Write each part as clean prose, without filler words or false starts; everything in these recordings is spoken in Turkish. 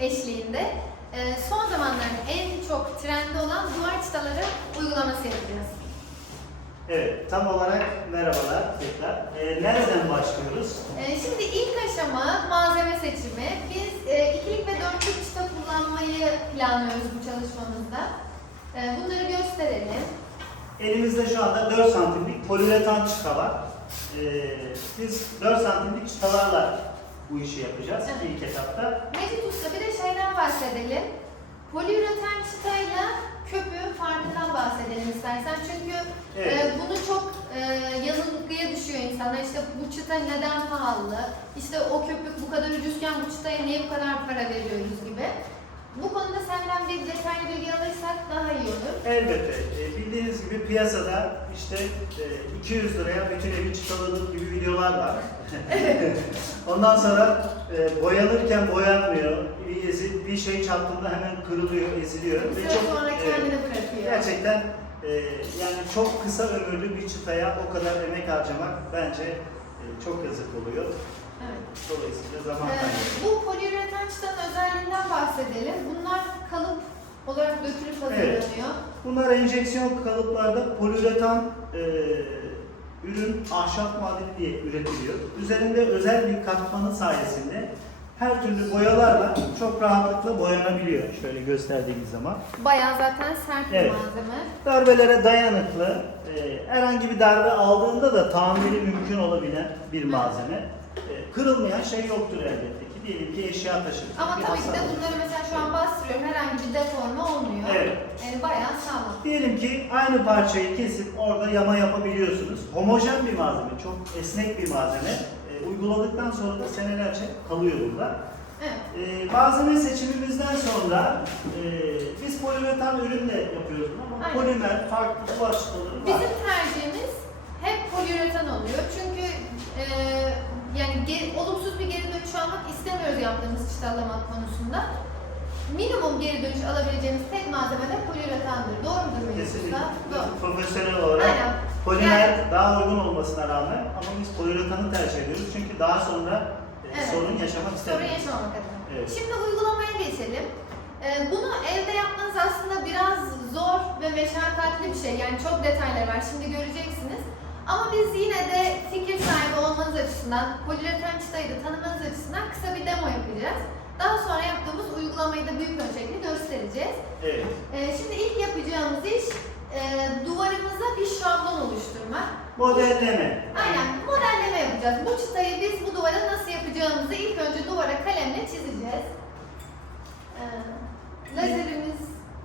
eşliğinde son zamanların en çok trendi olan duvar çıtaları uygulaması yapacağız. Evet, tam olarak merhabalar tekrar. Nereden başlıyoruz? Şimdi ilk aşama malzeme seçimi. Biz ikilik ve dörtlük çıta kullanmayı planlıyoruz bu çalışmamızda. Bunları gösterelim. Elimizde şu anda 4 santimlik poliüretan çıta var. Biz 4 santimlik çıtalarla bu işi yapacağız ilk etapta. Mecit Usta, bir de şeyden bahsedelim. Poliüretan çıtayla köpüğün farkından bahsedelim istersen. Çünkü Evet. bunu çok yanılgıya düşüyor insanlar. İşte bu çıta neden pahalı? İşte o köpük bu kadar ucuzken bu çıtaya niye bu kadar para veriyoruz gibi. Bu konuda senden bir detaylı bilgi alırsak daha iyi olur. Elbette. Bildiğiniz gibi piyasada işte 200 liraya bütün evi çıtaladık gibi videolar var. Ondan sonra boyanırken boyanmıyor. Bir şey çarptığında hemen kırılıyor, eziliyor. Bir süre sonra kendini bırakıyor. Gerçekten yani çok kısa ömürlü bir çıtaya o kadar emek harcamak bence çok yazık oluyor. Evet. Dolayısıyla zaman kaybı. Bu poliüretan çıtanın özelliğinden bahsedelim. Bunlar kalıp olarak dökülüp hazırlanıyor. Bunlar enjeksiyon kalıplarda poliüretan ürün ahşap madeni diye üretiliyor. Üzerinde özel bir katmanı sayesinde her türlü boyalarla çok rahatlıkla boyanabiliyor. Şöyle gösterdiğimiz zaman. Bayağı zaten sert bir Evet. malzeme. Darbelere dayanıklı, herhangi bir darbe aldığında da tamiri mümkün olabilen bir malzeme. Kırılmayan şey yoktur elbette ki. Diyelim ki eşya taşırken Ama bir tabii ki de hasar olur. bunları mesela şu an bastırıyorum. Herhangi bir deforme olmuyor. Evet. Yani bayağı sağlam. Diyelim ki aynı parçayı kesip orada yama yapabiliyorsunuz. Homojen bir malzeme, çok esnek bir malzeme. Uyguladıktan sonra da senelerce kalıyor burada. Evet. Malzeme seçimimizden sonra biz poliüretan ürünle yapıyoruz bunu ama Aynen. polimer, farklı duvar çıtaları var. Bizim tercihimiz hep poliüretan oluyor. Çünkü yani olumsuz bir geri dönüş almak istemiyoruz yaptığımız çıtalama konusunda. Minimum geri dönüş alabileceğimiz tek malzeme de poliüretandır. Doğru mudur Mecit Kesinlikle. Usta? Doğru. Profesyonel olarak Aynen. polimer Yani- daha uygun olmasına rağmen ama biz poliüretanı tercih ediyoruz çünkü daha sonra Evet. sorun yaşamak Sorun istemiyoruz. yaşamamak adına. Evet. Şimdi uygulamaya geçelim. Bunu evde yapmanız aslında biraz zor ve meşakkatli bir şey. Yani çok detaylar var. Şimdi göreceksiniz. Ama biz yine de fikir sahibi olmanız açısından, poliüretan çıtayı da tanımanız açısından kısa bir demo yapacağız. Daha sonra yaptığımız uygulamayı da büyük ölçekli göstereceğiz. Evet. Şimdi ilk yapacağımız iş duvarımıza bir şablon oluşturmak. Modelleme. Aynen, modelleme yapacağız. Bu çıtayı biz bu duvara nasıl yapacağımızı ilk önce duvara kalemle çizeceğiz. Lazerimiz...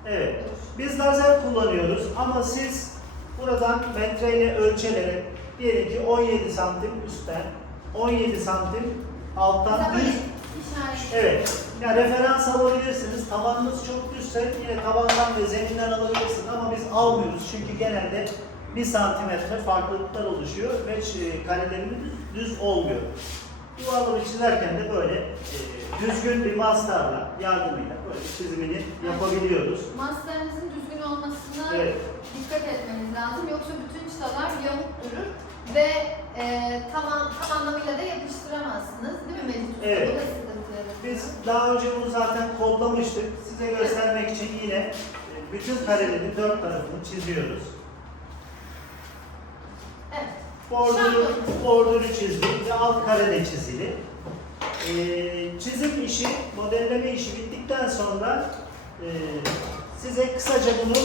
Evet. Biz lazer kullanıyoruz ama siz buradan metreyle ölçerek diyelim ki 17 santim üstten, 17 santim alttan Mesela düz. işaret. Evet. Yani referans alabilirsiniz. Tavanınız çok düzse yine tavandan ve zeminden alabilirsiniz ama biz almıyoruz çünkü genelde 1 santimetre farklılıklar oluşuyor ve karelerimiz düz olmuyor. Duvarları çizerken de böyle düzgün bir mastarla yardımıyla böyle çizimini yapabiliyoruz. Maslarınızın düzgün olmasına Evet. dikkat etmeniz lazım. Yoksa bütün çıtalar yamuk durur ve tam anlamıyla da yapıştıramazsınız. Değil mi Mecit Usta? Evet. Bu da sıkıntı yaratıyor. Biz daha önce bunu zaten kodlamıştık. Size göstermek için yine bütün karelerin 4 tarafını çiziyoruz. Evet. Bordürü çizdik ve alt kare de çizili. Çizim işi, modelleme işi bittikten sonra size kısaca bunu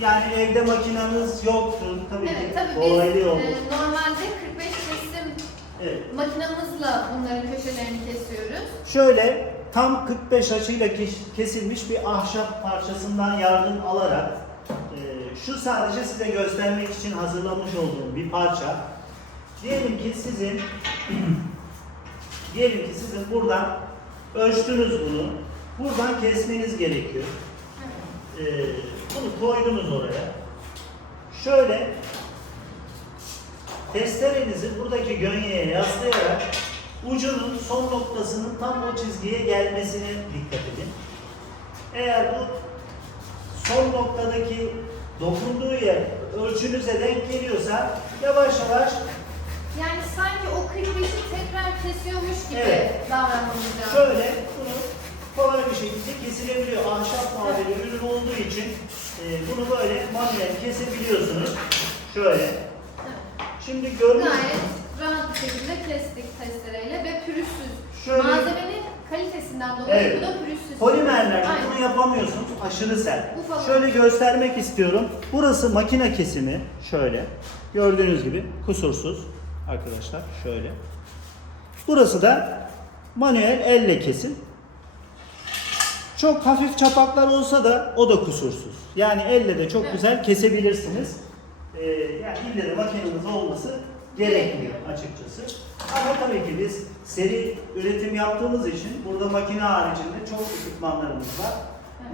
yani evde makineniz yoktur tabii Evet, ki tabii kolaylı biz olur. normalde 45 kesim Evet. makinamızla bunların köşelerini kesiyoruz. Şöyle tam 45 açıyla kesilmiş bir ahşap parçasından yardım alarak şu sadece size göstermek için hazırlamış olduğum bir parça. Diyelim ki sizin buradan ölçtünüz bunu. Buradan kesmeniz gerekiyor. Bunu koydunuz oraya. Şöyle testerenizi buradaki gönyeye yaslayarak ucunun son noktasının tam o çizgiye gelmesine dikkat edin. Eğer bu son noktadaki dokunduğu yer ölçünüze denk geliyorsa yavaş yavaş Yani sanki o 45'i tekrar kesiyormuş gibi Evet. davranmamız lazım. şöyle bunu kesilebiliyor. Ahşap madeni ürün olduğu için bunu böyle manuel kesebiliyorsunuz. Şöyle. Şimdi gördüğünüz Gayet rahat bir şekilde kestik testereyle ve pürüzsüz. Şöyle- Malzemenin kalitesinden dolayı Evet. bu da pürüzsüz. polimerlerde Aynen. bunu yapamıyorsunuz. Aşırı sert. Ufak. Şöyle göstermek istiyorum. Burası makine kesimi. Şöyle. Gördüğünüz gibi kusursuz arkadaşlar. Şöyle. Burası da manuel elle kesim. Çok hafif çapaklar olsa da o da kusursuz. Yani elle de çok Evet. güzel kesebilirsiniz. Yani ille de makineniz olması gerekmiyor açıkçası. Ama tabii ki biz seri üretim yaptığımız için burada makine haricinde çok ekipmanlarımız var.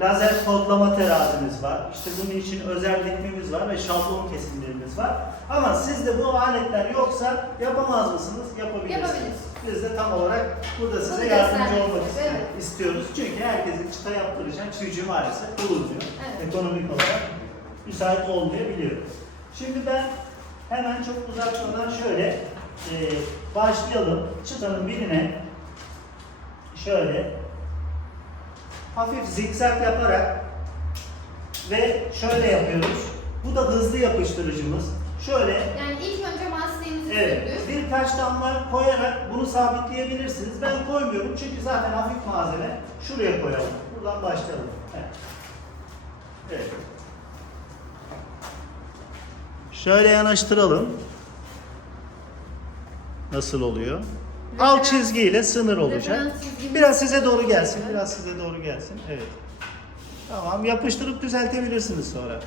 Lazer kodlama terazimiz var. İşte bunun için özel dikmemiz var ve şablon kesimlerimiz var. Ama sizde bu aletler yoksa yapamaz mısınız? Yapabilirsiniz. Yapabiliriz. Biz de tam olarak burada size Bunu yardımcı göstermek olmak istiyoruz, istiyoruz. Çünkü herkesin çıta yaptıracak gücü maalesef bulunmuyor. Evet. Ekonomik olarak müsait olmayabiliyor. Şimdi ben hemen çok uzatmadan şöyle başlayalım. Çıtanın birine şöyle hafif zikzak yaparak ve şöyle yapıyoruz. Bu da hızlı yapıştırıcımız. Şöyle Yani ilk önce maskeyi evet, sürdük. birkaç damla koyarak bunu sabitleyebilirsiniz. Ben koymuyorum çünkü zaten hafif malzeme. Şuraya koyalım. Buradan başlayalım. Evet. Evet. Şöyle yanaştıralım. Nasıl oluyor? Alt çizgiyle sınır olacak. referans çizgimiz- Biraz size doğru gelsin. Biraz size doğru gelsin. Evet. Tamam. Yapıştırıp düzeltebilirsiniz sonra.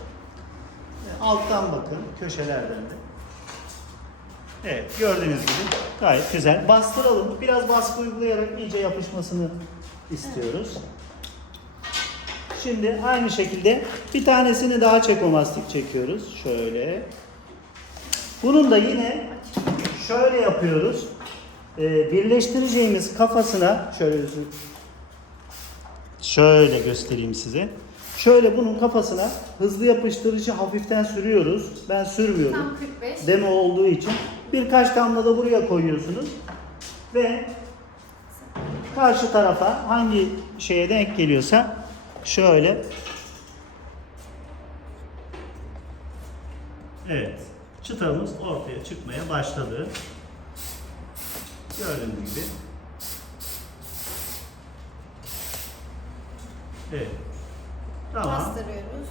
Alttan bakın. Köşelerden de. Evet. Gördüğünüz gibi gayet güzel. Bastıralım. Biraz baskı uygulayarak iyice yapışmasını istiyoruz. Şimdi aynı şekilde bir tanesini daha çekomastik çekiyoruz. Şöyle. Bunun da yine şöyle yapıyoruz. Birleştireceğimiz kafasına şöyle göstereyim size. Şöyle bunun kafasına hızlı yapıştırıcı hafiften sürüyoruz. Ben sürmüyorum. Tam 45. Demo olduğu için. Birkaç damla da buraya koyuyorsunuz. Ve karşı tarafa hangi şeye denk geliyorsa şöyle. Evet. Çıtamız ortaya çıkmaya başladı. Gördüğünüz gibi. Evet. Tamam. Bastırıyoruz.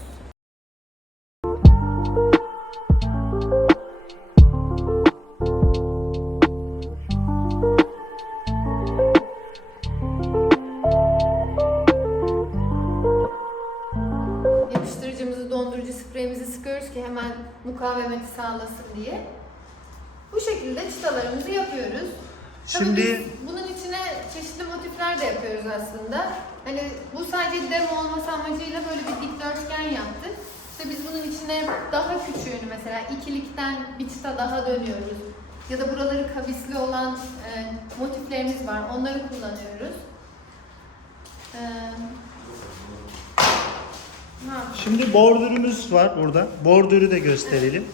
Yapıştırıcımızı, dondurucu spreyimizi sıkıyoruz ki hemen mukavemeti sağlasın diye. Bu şekilde çıtalarımızı yapıyoruz. Tabii Şimdi biz bunun içine çeşitli motifler de yapıyoruz aslında. Hani bu sadece demo olması amacıyla böyle bir dikdörtgen yaptık. İşte biz bunun içine daha küçüğünü mesela ikilikten bir çıta daha dönüyoruz. Ya da buraları kavisli olan motiflerimiz var. Onları kullanıyoruz. Ne yapayım? Şimdi bordürümüz var burada. Bordürü de gösterelim.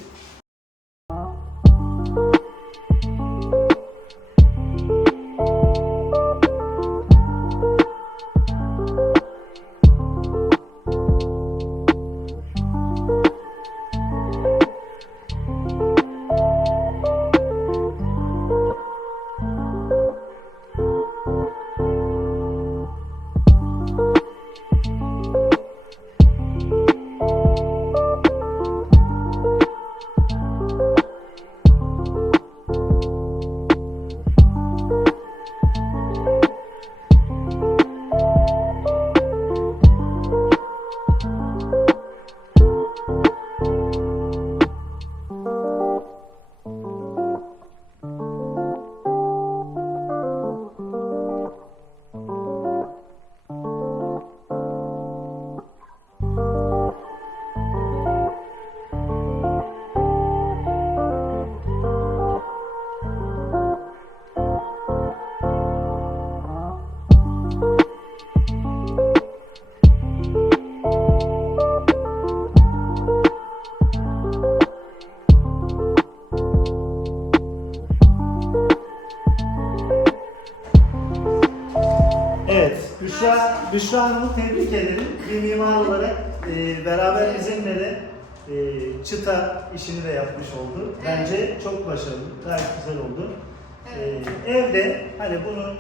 Büşra Hanım'ı tebrik ederim. Bir mimar olarak beraber bizimle de çıta işini de yapmış oldu. Bence çok başarılı, gayet güzel oldu. Evet. Evde hani bunu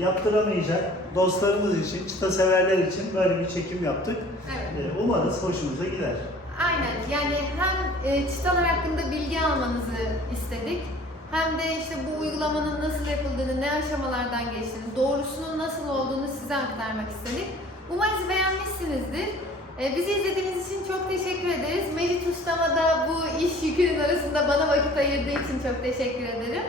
yaptıramayacak dostlarımız için, çıta severler için böyle bir çekim yaptık. Evet. Umarız hoşunuza gider. Aynen, yani hem çıtalar hakkında bilgi almanızı istedik, hem de işte bu uygulamanın nasıl yapıldığını, ne aşamalardan geçtiğini, doğrusunun nasıl olduğunu size aktarmak istedik. Umarız beğenmişsinizdir. Bizi izlediğiniz için çok teşekkür ederiz. Mecit Usta'ma da bu iş yükünün arasında bana vakit ayırdığı için çok teşekkür ederim.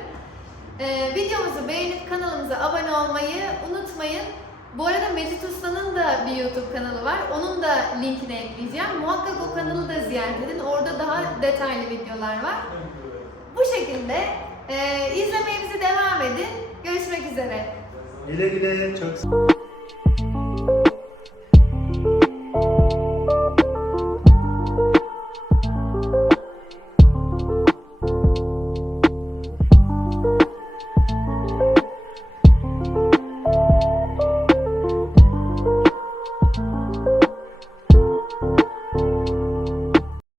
Videomuzu beğenip kanalımıza abone olmayı unutmayın. Bu arada Mecit Usta'nın da bir YouTube kanalı var. Onun da linkini ekleyeceğim. Muhakkak o kanalı da ziyaret edin. Orada daha detaylı videolar var. Bu şekilde izlemeye bize devam edin. Görüşmek üzere. Güle güle, çok